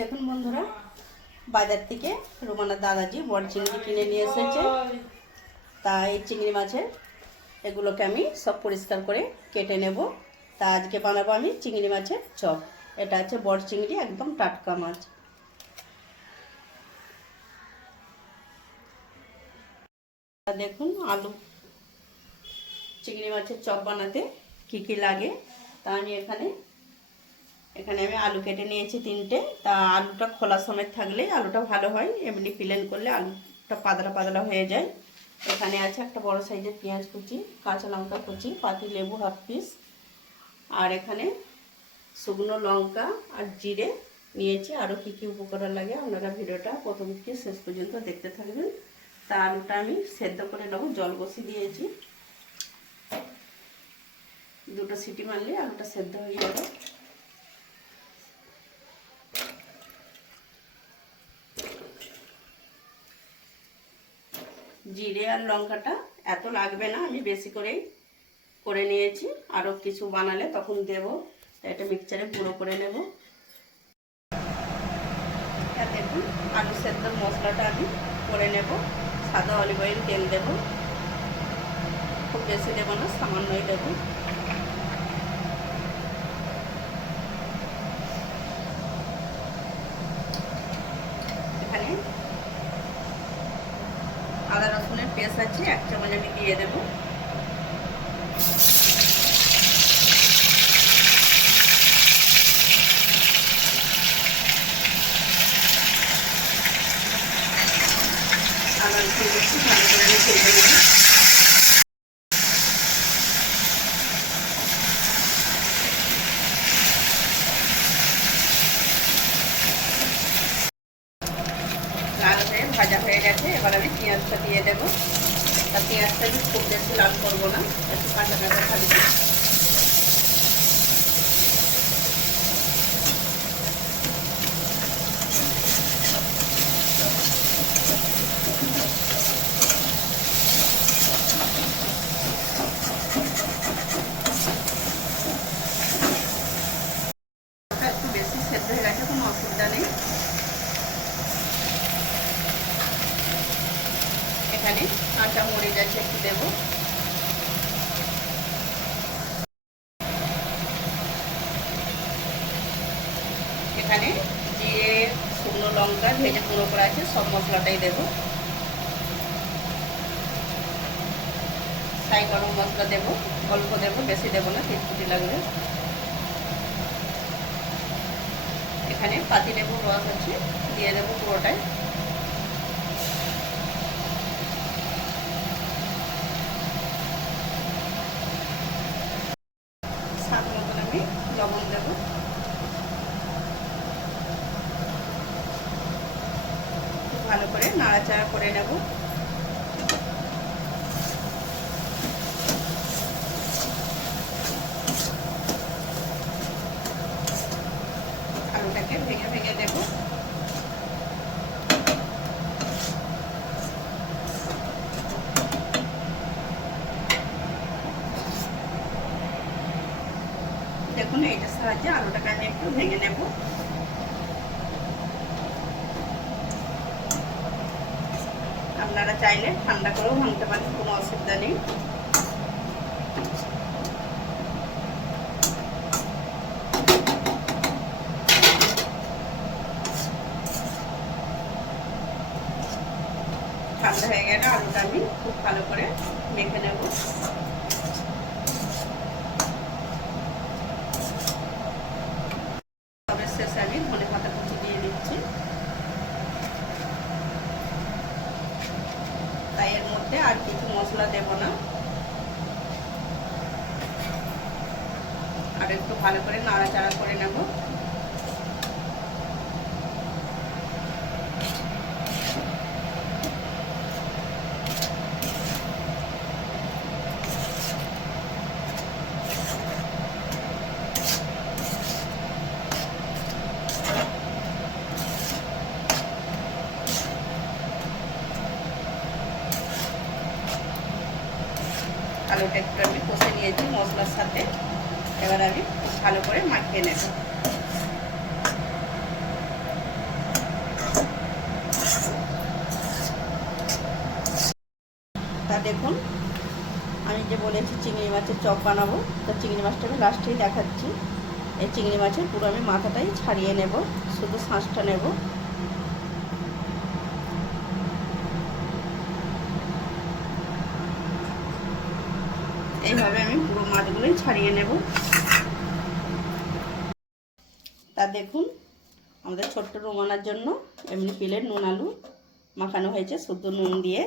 দেখুন বন্ধুরা, বাজার থেকে রুমানার দাদাজি বড় চিংড়ি কিনে নিয়ে এসেছে। তা এই চিংড়ি মাছের এগুলোকে আমি সব পরিষ্কার করে কেটে নেব। তা আজকে বানাবো আমি চিংড়ি মাছের চপ। এটা হচ্ছে বড় চিংড়ি, একদম টাটকা মাছ। দেখুন আলু চিংড়ি মাছের চপ বানাতে কি কি লাগে। তা আমি এখানে আমি আলু কেটে নিয়েছি 3টে। তা আলুটা খোলা সমেত থাকলে আলুটা ভালো হয়, এমনি প্লেন করলে আলুটা পাতলা পাতলা হয়ে যায়। এখানে আছে একটা বড় সাইজের পেঁয়াজ কুচি, কাঁচা লঙ্কা কুচি, পাতি লেবু হাফ পিস, আর এখানে শুকনো লঙ্কা আর জিরে নিয়েছি। আরও কী কী উপকরণ লাগে আপনারা ভিডিওটা প্রথম থেকে শেষ পর্যন্ত দেখতে থাকবেন। তা আলুটা আমি সেদ্ধ করে নেব, জল বসিয়ে দিয়েছি। 2টো সিটি মারলে আলুটা সেদ্ধ হয়ে যাবে। জিরে আর লঙ্কাটা এত লাগবে না, আমি বেশি করেই করে নিয়েছি। আরও কিছু বানালে তখন দেব। এটা মিক্সচারে গুঁড়ো করে নেব। দেখুন আলু সেদ্ধর মশলাটা আমি করে নেব। সাদা অলিভ অয়েল তেল দেব, খুব বেশি দেব না, সামান্যই দেব। এখানে আদা রসুনের পেস্ট আছে, 1 চামচ আমি দিয়ে দেব। আদা রসুন একটু ভালো করে আমি ভেজে নেব। লাল হয়ে ভাজা হয়ে গেছে, এবার আমি পেঁয়াজটা দিয়ে দেবো। তা পেঁয়াজটা আমি খুব বেশি লাল করবো না, একটু কাঁচা কাঁচা থাকবে। একটু বেশি সেদ্ধ হয়ে গেছে, কোনো অসুবিধা নেই। এখানে কাঁচা মরিচ আছে, একটু দেবো। এখানে জিরে শুকনো লঙ্কা ভেজে গুঁড়ো করা আছে, সব মশলাটাই দেবো। ছাই গরম মশলা দেবো, অল্প দেবো, বেশি দেবো না, খিটখিটি লাগবে। এখানে পাতি লেবুর রস আছে, দিয়ে দেবো পুরোটাই। স্বাদ মতন আমি লবণ দেবো। ভালো করে নাড়াচাড়া করে নেব। আলুটাকে ভেঙে ভেঙে দেব। দেখুন এইটার সাহায্যে আলুটাকে আমি একটু ভেঙে নেব। আপনারা চাইলে ঠান্ডা করেও ভাঙতে পারেন, কোনো অসুবিধা নেই। ঠান্ডা হয়ে গেলে আলুটা আমি খুব ভালো করে মেখে নেব। তবে শেষে আমি ধনেপাতা কুচি দিয়ে দিচ্ছি। তাই এর মধ্যে আর কিছু মশলা দেব না। আর একটু ভালো করে নাড়াচাড়া করে নেব। আলুটা একটু আমি কষে নিয়েছি মশলার সাথে। এবার আমি ভালো করে মাখিয়ে নেব। দেখুন আমি যে বলেছি চিংড়ি মাছের চপ বানাবো, তো চিংড়ি মাছটা আমি লাস্টেই দেখাচ্ছি। এই চিংড়ি মাছের পুরো আমি মাথাটাই ছাড়িয়ে নেব, শুধু শাঁসটা নেব। এইভাবে আমি পুরো মাছগুলোই ছাড়িয়ে নেব। তা দেখুন আমাদের ছোট্ট রুমানার জন্য এমনি প্লেট নুন আলু মাখানো হয়েছে, শুধু নুন দিয়ে।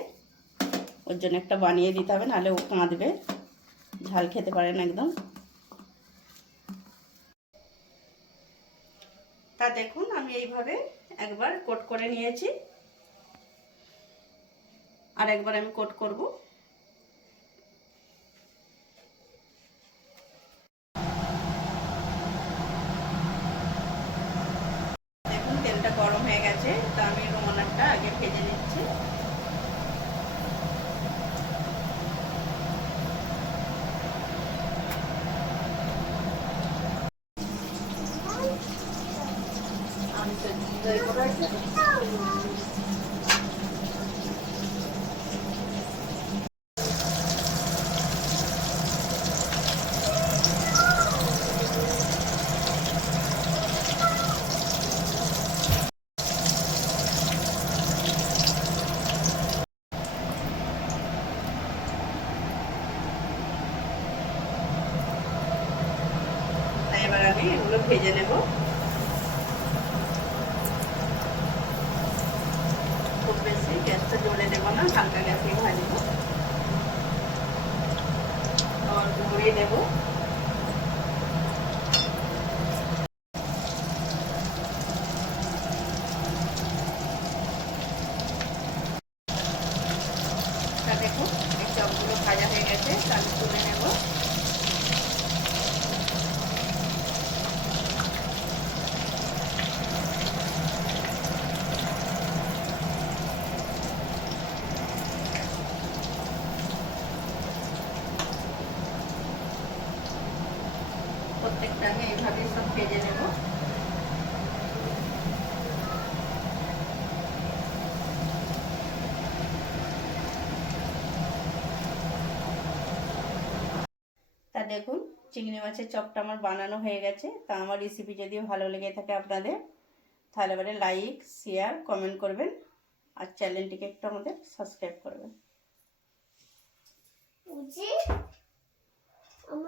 ওর জন্য একটা বানিয়ে দিতে হবে, নাহলে ও কাঁদবে, ঝাল খেতে পারে না একদম। তা দেখুন আমি এইভাবে একবার কোট করে নিয়েছি, আর একবার আমি কোট করব। দেখুন তেলটা গরম হয়ে গেছে, তা আমি রুমানারটা আগে ভেজে নিচ্ছি। এবার আমি এগুলো ভেজে নেব। খুব বেশি গ্যাসটা জ্বলে দেবো না, হালকা গ্যাসে ভাজবো। অল্প করে দেব। তা দেখুন এই চপগুলো ভাজা হয়ে গেছে, তাহলে তুলে নেব। প্রত্যেকটা আমি এইভাবে সব ভেজে নেব। তা দেখুন চিংড়ি মাছের চপটা আমার বানানো হয়ে গেছে। তা আমার রেসিপি যদি ভালো লেগে থাকে আপনাদের, তাহলে এবারে লাইক শেয়ার কমেন্ট করবেন, আর চ্যানেলটিকে একটু আমাদের সাবস্ক্রাইব করবেন।